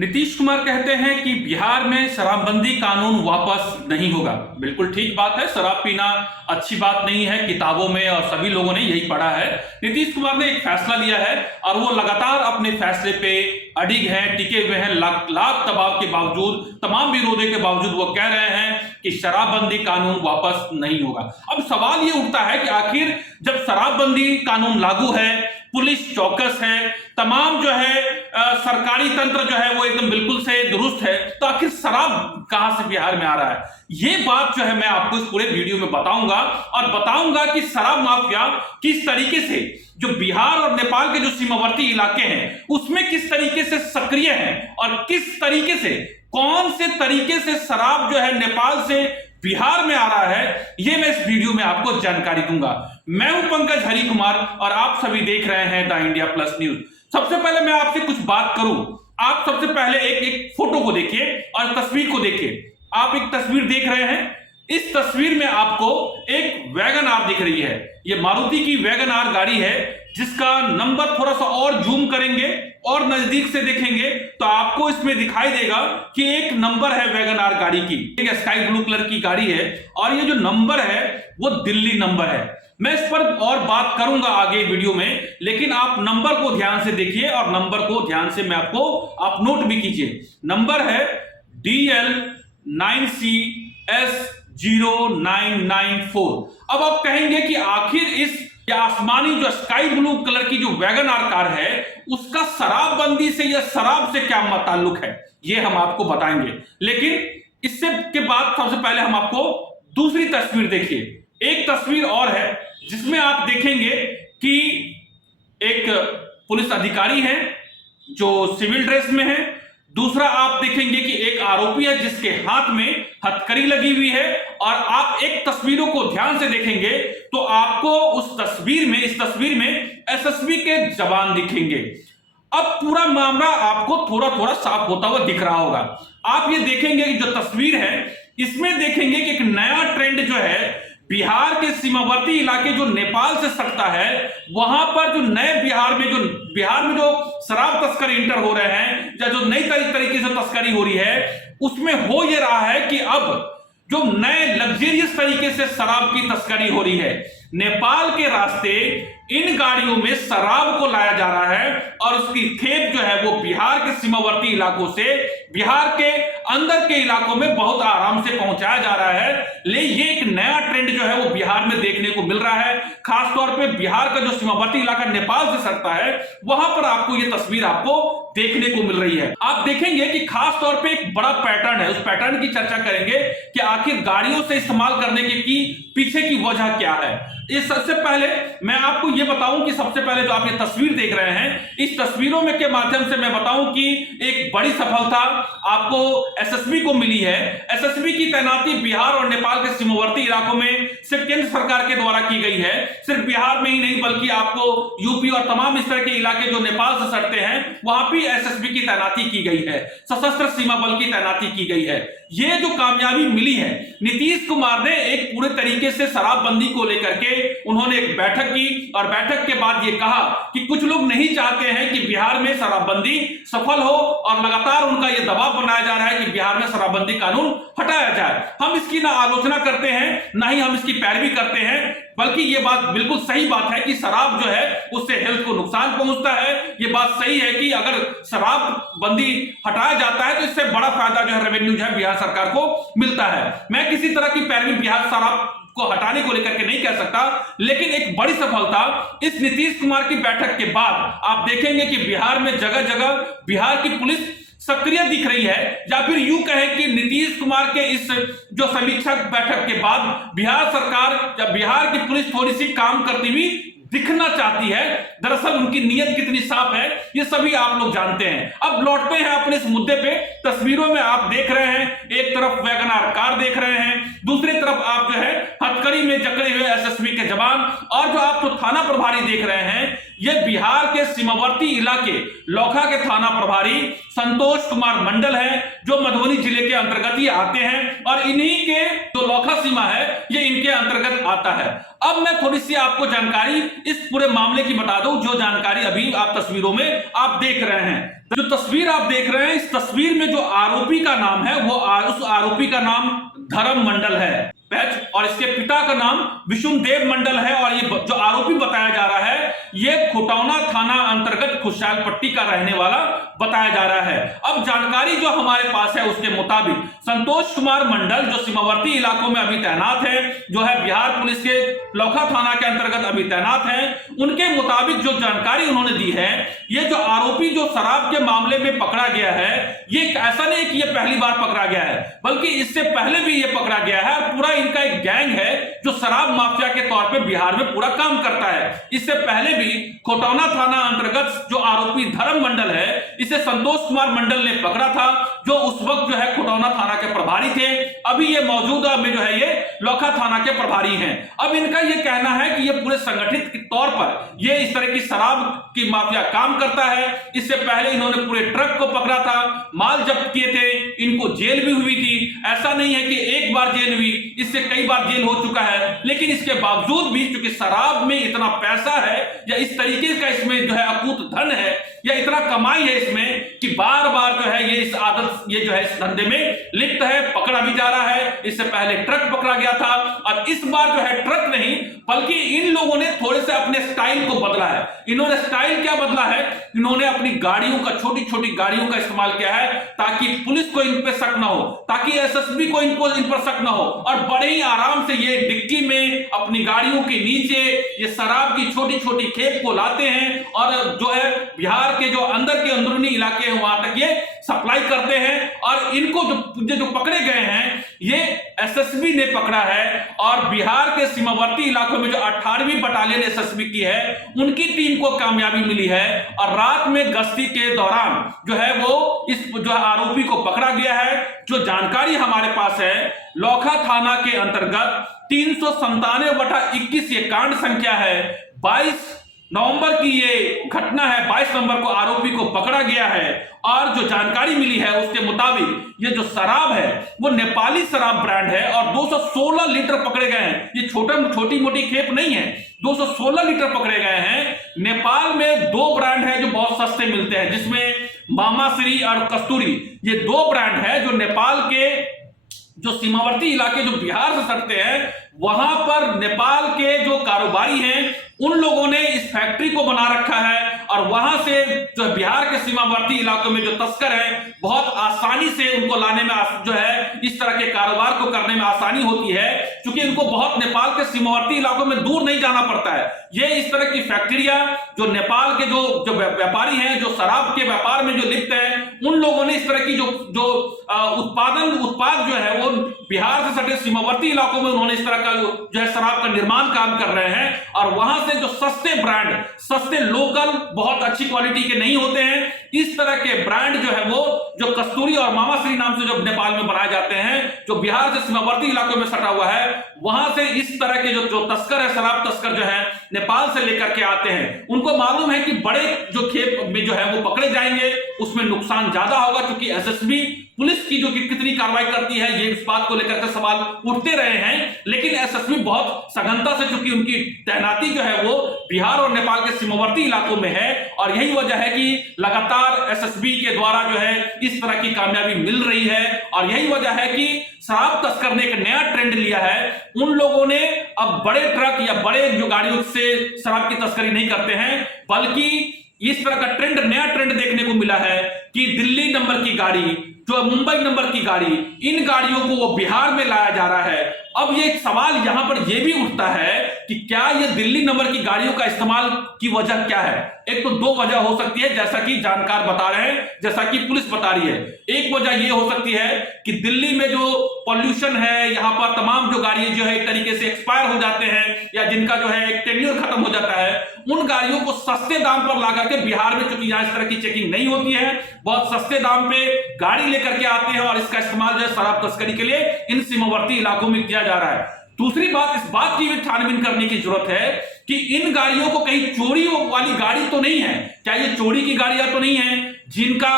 नीतीश कुमार कहते हैं कि बिहार में शराबबंदी कानून वापस नहीं होगा। बिल्कुल ठीक बात है, शराब पीना अच्छी बात नहीं है, किताबों में और सभी लोगों ने यही पढ़ा है। नीतीश कुमार ने एक फैसला लिया है और वो लगातार अपने फैसले पे अडिग हैं, टिके हुए हैं। लाख दबाव के बावजूद, तमाम विरोधों के बावजूद वो कह रहे हैं कि शराबबंदी कानून वापस नहीं होगा। अब सवाल ये उठता है कि आखिर जब शराबबंदी कानून लागू है, पुलिस चौकस है, तमाम जो है सरकारी तंत्र जो है वो एकदम बिल्कुल से दुरुस्त है, तो आखिर शराब कहां से बिहार में आ रहा है? ये बात जो है मैं आपको इस पूरे वीडियो में बताऊंगा और बताऊंगा कि शराब माफिया किस तरीके से जो बिहार और नेपाल के जो सीमावर्ती इलाके हैं उसमें किस तरीके से सक्रिय हैं और किस तरीके से, कौन से तरीके से शराब जो है नेपाल से बिहार में आ रहा है, ये मैं इस वीडियो में आपको जानकारी दूंगा। मैं हूं पंकज हरि कुमार और आप सभी देख रहे हैं द इंडिया प्लस न्यूज। सबसे पहले मैं आपसे कुछ बात करूं, आप सबसे पहले एक फोटो को देखिए और तस्वीर को देखिए। आप एक तस्वीर देख रहे हैं, इस तस्वीर में आपको एक वैगन आर दिख रही है। ये मारुति की वैगन आर गाड़ी है जिसका नंबर थोड़ा सा और जूम करेंगे और नजदीक से देखेंगे तो आपको इसमें दिखाई देगा कि एक नंबर है वैगन आर गाड़ी की, एक स्काई ब्लू कलर की गाड़ी है और ये जो नंबर है वो दिल्ली नंबर है। मैं इस पर और बात करूंगा आगे वीडियो में, लेकिन आप नंबर को ध्यान से देखिए और नंबर को ध्यान से मैं आपको आप नोट भी कीजिए। नंबर है DL9CS0994। अब आप कहेंगे कि आखिर इस आसमानी जो स्काई ब्लू कलर की जो वैगन आर कार है उसका शराबबंदी से या शराब से क्या ताल्लुक है, ये हम आपको बताएंगे। लेकिन इससे के बाद सबसे पहले हम आपको दूसरी तस्वीर देखिए। एक तस्वीर और है जिसमें आप देखेंगे कि एक पुलिस अधिकारी है जो सिविल ड्रेस में है। दूसरा आप देखेंगे कि एक आरोपी है जिसके हाथ में हथकड़ी लगी हुई है और आप एक तस्वीरों को ध्यान से देखेंगे तो आपको उस तस्वीर में, इस तस्वीर में एसएसबी के जवान दिखेंगे। अब पूरा मामला आपको थोड़ा थोड़ा साफ होता हुआ दिख रहा होगा। आप ये देखेंगे कि जो तस्वीर है इसमें देखेंगे कि एक नया ट्रेंड जो है बिहार के सीमावर्ती इलाके जो नेपाल से सटता है, वहां पर जो नए बिहार में जो शराब तस्करी इंटर हो रहे हैं या जो नई तरीके से तस्करी हो रही है उसमें हो ये रहा है कि अब जो नए लग्जरियस तरीके से शराब की तस्करी हो रही है, नेपाल के रास्ते इन गाड़ियों में शराब को लाया जा रहा है और उसकी खेप जो है वो बिहार के सीमावर्ती इलाकों से बिहार के अंदर के इलाकों में बहुत आराम से पहुंचाया जा रहा है। ले ये एक नया ट्रेंड जो है वो बिहार में देखने को मिल रहा है। खासतौर पे बिहार का जो सीमावर्ती इलाका नेपाल से सटता है वहां पर आपको ये तस्वीर आपको देखने को मिल रही है। आप देखेंगे कि खास तौर पे एक बड़ा पैटर्न है, उस पैटर्न की चर्चा करेंगे कि आखिर गाड़ियों से इस्तेमाल करने की पीछे की वजह क्या है। इस सबसे पहले मैं आपको यह बताऊं कि सबसे पहले जो आप ये तस्वीर देख रहे हैं, इस तस्वीरों में के माध्यम से मैं बताऊं कि एक बड़ी सफलता आपको एसएसबी को मिली है। एसएसबी की तैनाती बिहार और नेपाल के सीमावर्ती इलाकों में सिर्फ केंद्र सरकार के द्वारा की गई है। सिर्फ बिहार में ही नहीं बल्कि आपको यूपी और तमाम इस तरह के इलाके जो नेपाल से सटते हैं वहां भी एसएसबी की तैनाती की गई है, सशस्त्र सीमा बल की तैनाती की गई है। ये जो कामयाबी मिली है, नीतीश कुमार ने एक पूरे तरीके से शराबबंदी को लेकर के उन्होंने एक बैठक की और बैठक के बाद ये कहा कि कुछ लोग नहीं चाहते हैं कि बिहार में शराबबंदी सफल हो और लगातार उनका ये दबाव बनाया जा रहा है कि बिहार में शराबबंदी कानून हटाया जाए। हम इसकी ना आलोचना करते हैं ना ही हम इसकी पैरवी करते हैं, बल्कि ये बात बिल्कुल सही बात है कि शराब जो है उससे हेल्थ को नुकसान पहुंचता है। ये बात सही है कि अगर शराबबंदी हटाया जाता है तो इससे बड़ा फायदा जो है रेवेन्यू जो है बिहार सरकार को मिलता है। मैं किसी तरह की पैरवी बिहार शराब को हटाने को लेकर के नहीं कह सकता, लेकिन एक बड़ी सफलता इस नीतीश कुमार की बैठक के बाद आप देखेंगे कि बिहार में जगह जगह बिहार की पुलिस सक्रिय दिख रही है, या फिर यूं कहें कि नीतीश कुमार के इस जो समीक्षा बैठक के बाद बिहार सरकार या बिहार की पुलिस थोड़ी सी काम करती हुई दिखना चाहती है। दरअसल उनकी नीयत कितनी साफ है ये सभी आप लोग जानते हैं। अब लौटते हैं अपने इस मुद्दे पे। तस्वीरों में आप देख रहे हैं, एक तरफ वैगन आर कार देख रहे हैं, दूसरी तरफ आप जो है हथकड़ी में जकड़े हुए एसएसबी के जवान और जो आप तो थाना प्रभारी देख रहे हैं, ये बिहार के सीमावर्ती इलाके लौखा के थाना प्रभारी संतोष कुमार मंडल है, जो मधुबनी जिले के अंतर्गत ही आते हैं और इन्हीं के जो लौखा सीमा है ये इनके अंतर्गत आता है। अब मैं थोड़ी सी आपको जानकारी इस पूरे मामले की बता दूं, जो जानकारी अभी आप तस्वीरों में आप देख रहे हैं। जो तस्वीर आप देख रहे हैं, इस तस्वीर में जो आरोपी का नाम है वो उस आरोपी का नाम धर्म मंडल है और इसके पिता का नाम विष्णुदेव मंडल है। और ये जो आरोपी बताया जा रहा है ये खुटौना थाना अंतर्गत खुशहाल पट्टी का रहने वाला बताया जा रहा है। अब जानकारी जो हमारे पास है उसके मुताबिक संतोष कुमार मंडल जो सीमावर्ती इलाकों में अभी तैनात है, जो है बिहार पुलिस के लौखा थाना के अंतर्गत अभी तैनात है, उनके मुताबिक जो जानकारी उन्होंने दी है, ये जो आरोपी जो शराब के मामले में पकड़ा गया है, ये ऐसा नहीं कि ये पहली बार पकड़ा गया है, बल्कि इससे पहले भी ये पकड़ा गया है और पूरा इनका एक गैंग है जो शराब माफिया के तौर पे बिहार में पूरा काम करता है। इससे पहले भी खुटौना थाना अंतर्गत जो आरोपी धर्म मंडल है, इसे संतोष कुमार मंडल ने पकड़ा था, जो उस वक्त जो है खुटौना थाना के प्रभारी थे। अभी ये मौजूदा में जो है ये लौखा थाना के प्रभारी हैं। अब इनका ये कहना है कि ये पूरे संगठित तौर पर ये इस तरह की शराब की माफिया काम करता है। इससे पहले इन्होंने पूरे ट्रक को पकड़ा था, माल जब्त किए थे, इनको जेल भी हुई थी। ऐसा नहीं है कि एक बार जेल हुई, इससे कई बार जेल हो चुका है, लेकिन इसके बावजूद भी चूंकि शराब में इतना पैसा है या इस तरीके का इसमें जो है अकूत धन है या इतना कमाई है इसमें कि बार बार जो है ये इस आदत ये जो है इस धंधे में लिप्त है, पकड़ा भी जा रहा है। इससे पहले ट्रक पकड़ा गया था और इस बार जो है ट्रक नहीं बल्कि इन लोगों ने थोड़े से अपने स्टाइल को बदला है। इन्होंने स्टाइल क्या बदला है, इन्होंने अपनी गाड़ियों का छोटी छोटी गाड़ियों का इस्तेमाल किया है ताकि पुलिस को इन पे शक ना हो, ताकि एसएसबी को इन पर शक ना हो, और बड़े ही आराम से ये डिक्की में अपनी गाड़ियों के नीचे ये शराब की छोटी छोटी खेप को लाते हैं और जो है बिहार के जो अंदर के अंदरूनी इलाके हैं वहां तक ये सप्लाई करते हैं। और इनको जो पकड़े गए हैं ये एसएसबी ने पकड़ा है और बिहार के सीमावर्ती इलाकों में जो 18वीं बटालियन एसएसबी की है उनकी टीम को कामयाबी मिली है और रात में गश्ती के दौरान जो है वो इस जो आरोपी को पकड़ा गया है। जो जानकारी हमारे पास है, लौखा थाना के अंतर्गत 397/21 ये कांड संख्या है। 22 नवंबर की ये घटना है, 22 नवंबर को आरोपी को पकड़ा गया है और जो जानकारी मिली है उसके मुताबिक ये जो शराब है वो नेपाली शराब ब्रांड है और 216 लीटर पकड़े गए हैं। ये छोटी मोटी खेप नहीं है, 216 लीटर पकड़े गए हैं। नेपाल में 2 ब्रांड है जो बहुत सस्ते मिलते हैं, जिसमें मामाश्री और कस्तूरी, ये 2 ब्रांड है जो नेपाल के जो सीमावर्ती इलाके जो बिहार से सटते हैं वहां पर नेपाल के जो कारोबारी हैं उन लोगों ने इस फैक्ट्री को बना रखा है और वहां से जो बिहार के सीमावर्ती इलाकों में जो तस्कर हैं बहुत आसानी से उनको लाने में जो है इस तरह के कारोबार को करने में आसानी होती है, क्योंकि इनको बहुत नेपाल के सीमावर्ती इलाकों में दूर नहीं जाना पड़ता है। ये इस तरह की फैक्ट्रियां जो नेपाल के जो व्यापारी हैं जो शराब के व्यापार में जो लिप्त हैं उन लोगों ने इस तरह की जो उत्पाद जो है वो बिहार से सटे सीमावर्ती इलाकों में उन्होंने इस तरह का जो है शराब का निर्माण काम कर रहे हैं और वहां से जो सस्ते ब्रांड, सस्ते लोकल, बहुत अच्छी क्वालिटी के नहीं होते हैं, इस तरह के ब्रांड जो है वो जो कस्तूरी और मामाश्री नाम से जो नेपाल में बनाए जाते हैं, जो बिहार से सीमावर्ती इलाकों में सटा हुआ है, वहां से इस तरह के जो तस्कर है, शराब तस्कर जो है नेपाल से लेकर के आते हैं। उनको मालूम है कि बड़े जो खेप में जो है वो पकड़े जाएंगे, उसमें नुकसान ज्यादा होगा, क्योंकि एसएसबी पुलिस की जो कितनी कार्रवाई करती है ये इस बात को लेकर के सवाल उठते रहे हैं, लेकिन एसएसबी बहुत सघनता से, चूंकि उनकी तैनाती जो है वो बिहार और नेपाल के सीमावर्ती इलाकों में है और यही वजह है कि लगातार एसएसबी के द्वारा जो है इस तरह की कामयाबी मिल रही है। और यही वजह है कि शराब तस्कर ने एक नया ट्रेंड लिया है। उन लोगों ने अब बड़े ट्रक या बड़े जो गाड़ियों से शराब की तस्करी नहीं करते हैं, बल्कि इस तरह का ट्रेंड, नया ट्रेंड देखने को मिला है कि दिल्ली नंबर की गाड़ी, जो मुंबई नंबर की गाड़ी, इन गाड़ियों को वो बिहार में लाया जा रहा है। अब ये एक सवाल यहां पर यह भी उठता है कि क्या ये दिल्ली नंबर की गाड़ियों का इस्तेमाल की वजह क्या है। एक तो 2 वजह हो सकती है, जैसा कि जानकार बता रहे हैं, जैसा कि पुलिस बता रही है। एक वजह यह हो सकती है कि दिल्ली में जो पॉल्यूशन है, यहां पर तमाम जो गाड़ियां जो है एक तरीके से एक्सपायर हो जाते हैं या जिनका जो है एक टेन्योर खत्म हो जाता है, उन गाड़ियों को सस्ते दाम पर ला करके बिहार में, क्योंकि यहां इस तरह की चेकिंग नहीं होती है, बहुत सस्ते दाम पे गाड़ी लेकर के आते हैं और इसका इस्तेमाल जो है शराब तस्करी के लिए इन सीमावर्ती इलाकों में किया जा रहा है। दूसरी बात, इस बात की भी छानबीन करने की जरूरत है कि इन गाड़ियों को कहीं चोरी वाली गाड़ी तो नहीं है, क्या ये चोरी की गाड़ियां तो नहीं है जिनका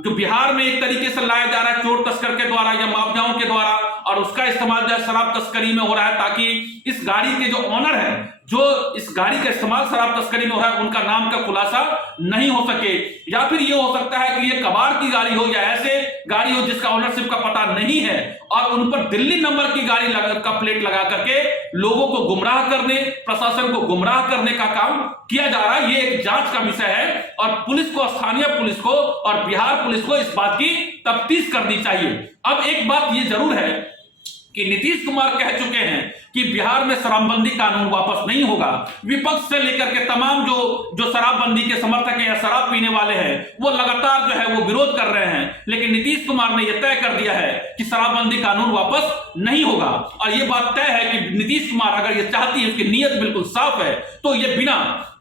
जो बिहार में एक तरीके से लाया जा रहा है चोर तस्कर के द्वारा या माफियाओं के द्वारा, और उसका इस्तेमाल जो है शराब तस्करी में हो रहा है, ताकि इस गाड़ी के जो ऑनर है, जो इस गाड़ी का इस्तेमाल शराब तस्करी में हो रहा है, उनका नाम का खुलासा नहीं हो सके। या फिर ये हो सकता है कि ये कबाड़ की गाड़ी हो या ऐसे गाड़ी हो जिसका ऑनरशिप का पता नहीं है और उन पर दिल्ली नंबर की गाड़ी का प्लेट लगा करके लोगों को गुमराह करने, प्रशासन को गुमराह करने का काम किया जा रहा है। ये एक जांच का विषय है और पुलिस को, स्थानीय पुलिस को और बिहार पुलिस को इस बात की तफ्तीश करनी चाहिए। अब एक बात ये जरूर है कि नीतीश कुमार कह चुके हैं कि बिहार में शराबबंदी कानून वापस नहीं होगा। विपक्ष से लेकर के तमाम जो शराबबंदी के समर्थक हैं या शराब पीने वाले हैं, वो लगातार जो है वो विरोध कर रहे हैं, लेकिन नीतीश कुमार ने यह तय कर दिया है कि शराबबंदी कानून वापस नहीं होगा। और ये बात तय है कि नीतीश कुमार अगर ये चाहती है, उसकी नीयत बिल्कुल साफ है, तो ये बिना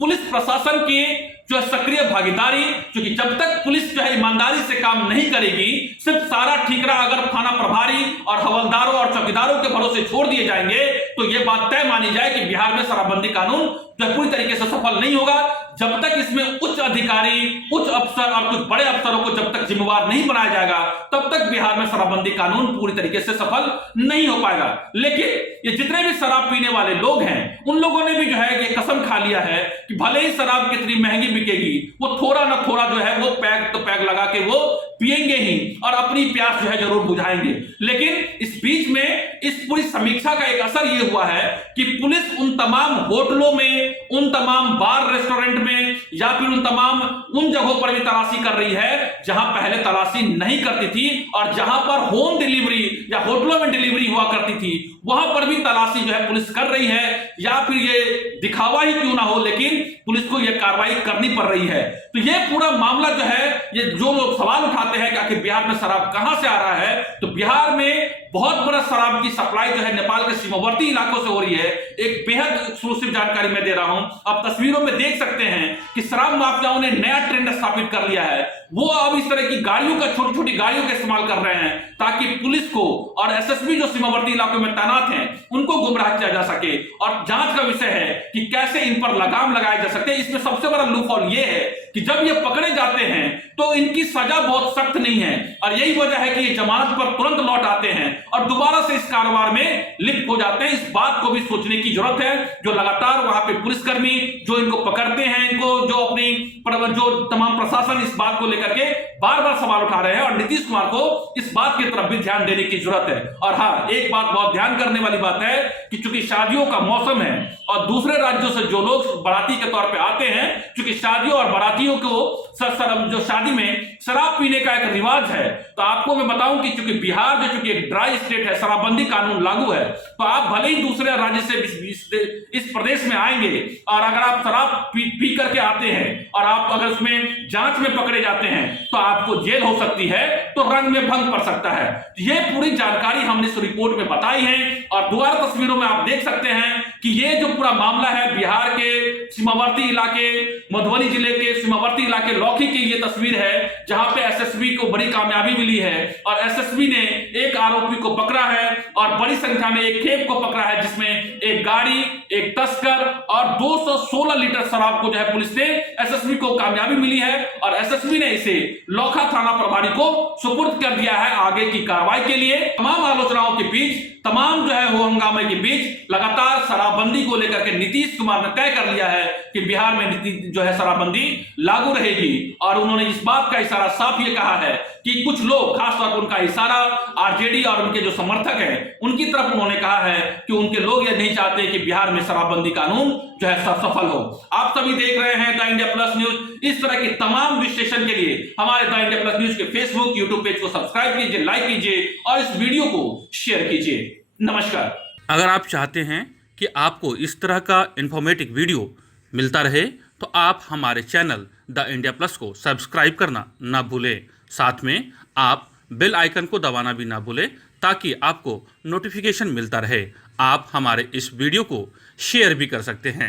पुलिस प्रशासन की जो है सक्रिय भागीदारी, क्योंकि जब तक पुलिस जो है ईमानदारी से काम नहीं करेगी, सिर्फ सारा ठीकरा अगर थाना प्रभारी और हवलदारों और चौकीदारों के भरोसे छोड़ दिए जाएंगे, तो यह बात तय मानी जाए कि बिहार में शराबबंदी कानून जो पूरी तरीके से सफल नहीं होगा। जब तक इसमें उच्च अधिकारी, उच्च अफसर और कुछ बड़े अफसरों को जब तक जिम्मेवार नहीं बनाया जाएगा, तब तक बिहार में शराबबंदी कानून पूरी तरीके से सफल नहीं हो पाएगा। लेकिन ये जितने भी शराब पीने वाले लोग हैं, उन लोगों ने भी जो है ये कसम खा लिया है कि भले ही शराब कितनी महंगी बिकेगी, वो थोड़ा ना थोड़ा जो है वो पैग तो पैग लगा के वो पिएंगे ही और अपनी प्यास जो है जरूर बुझाएंगे। लेकिन इस बीच में इस पूरी समीक्षा का एक असर ये हुआ है कि पुलिस उन तमाम होटलों में, उन तमाम बार रेस्टोरेंट में या फिर उन जगहों पर भी तलाशी कर रही है जहां पहले तलाशी नहीं करती थी, और जहां पर होम डिलीवरी या होटलों में डिलीवरी हुआ करती थी, वहां पर भी तलाशी जो है पुलिस कर रही है। या फिर ये दिखावा ही क्यों ना हो, लेकिन पुलिस को यह कार्रवाई करनी पड़ रही है। तो ये पूरा मामला जो है, ये जो लोग सवाल उठाते हैं कि आखिर बिहार में शराब कहां से आ रहा है, तो बिहार में बहुत बड़ा शराब की सप्लाई जो है नेपाल के सीमावर्ती इलाकों से हो रही है। एक बेहद एक्सक्लूसिव जानकारी मैं दे रहा हूं, आप तस्वीरों में देख सकते हैं कि शराब माफियाओं ने नया ट्रेंड स्थापित कर लिया है। वो अब इस तरह की गाड़ियों का, छोटी छोटी गाड़ियों का इस्तेमाल कर रहे हैं ताकि पुलिस को और एसएसबी जो सीमावर्ती इलाकों में तैनात हैं उनको गुमराह किया जा सके। और जांच का विषय है कि कैसे इन पर लगाम लगाए जा सकते हैं। इसमें सबसे बड़ा लूपहोल ये है कि जब ये पकड़े जाते हैं तो इनकी सजा बहुत सख्त नहीं है, और यही वजह है कि ये जमानत पर तुरंत लौट आते हैं और दोबारा से इस कारोबार में लिप्त हो जाते हैं। इस बात को भी सोचने की जरूरत है। जो लगातार वहां पे पुलिसकर्मी जो इनको पकड़ते हैं, इनको जो अपनी जो तमाम प्रशासन इस बात को लेकर के बार बार सवाल उठा रहे हैं, और नीतीश कुमार को इस बात की तरफ भी ध्यान देने की जरूरत है। और हाँ, एक बात बहुत ध्यान करने वाली बात है कि चूंकि शादियों का मौसम है और दूसरे राज्यों से जो लोग बाराती के तौर पे आते हैं, चूंकि शादियों और बारातियों को जो शादी में शराब पीने का एक रिवाज है, तो आपको मैं बताऊं कि चूंकि बिहार जो चूंकि एक ड्राई स्टेट है, शराबबंदी कानून लागू है, तो आप भले ही दूसरे राज्य से इस प्रदेश में आएंगे और अगर आप शराब पी करके आते हैं और आप अगर उसमें जांच में पकड़े जाते हैं तो आपको जेल हो सकती है, तो रंग में भंग पड़ सकता है। ये पूरी जानकारी हमने इस रिपोर्ट में बताई है, और दोबारा तस्वीरों में आप देख सकते हैं कि ये जो पूरा मामला है बिहार के सीमावर्ती इलाके, मधुबनी जिले के सीमावर्ती इलाके लौकी की ये तस्वीर है, जहां पे एसएसबी को बड़ी कामयाबी मिली है और एसएसबी ने एक आरोपी को पकड़ा है और बड़ी संख्या में एक खेप को पकड़ा है, जिसमें एक गाड़ी, एक तस्कर और 216 लीटर शराब को जो है पुलिस ने, एसएसबी को कामयाबी मिली है, और एसएसबी ने इसे लौखा थाना प्रभारी को सुपुर्द कर दिया है आगे की कार्रवाई के लिए। तमाम आलोचनाओं के बीच, तमाम जो है हो हंगामे के बीच लगातार शराबबंदी को लेकर के नीतीश कुमार ने तय कर लिया है कि बिहार में जो है शराबबंदी लागू रहेगी, और उन्होंने इस बात का इशारा साफ ये कहा है कि कुछ लोग, खासतौर पर उनका इशारा आरजेडी और उनके जो समर्थक हैं उनकी तरफ उन्होंने कहा है कि उनके लोग ये नहीं चाहते कि बिहार में शराबबंदी कानून जो है सफल हो। आप सभी देख रहे हैं द इंडिया प्लस न्यूज। इस तरह के तमाम विश्लेषण के लिए हमारे द इंडिया प्लस न्यूज के फेसबुक, यूट्यूब पेज को सब्सक्राइब कीजिए, लाइक कीजिए और इस वीडियो को शेयर कीजिए। नमस्कार। अगर आप चाहते हैं कि आपको इस तरह का इंफॉर्मेटिव वीडियो मिलता रहे, तो आप हमारे चैनल द इंडिया प्लस को सब्सक्राइब करना ना भूलें। साथ में आप बेल आइकन को दबाना भी ना भूलें, ताकि आपको नोटिफिकेशन मिलता रहे। आप हमारे इस वीडियो को शेयर भी कर सकते हैं।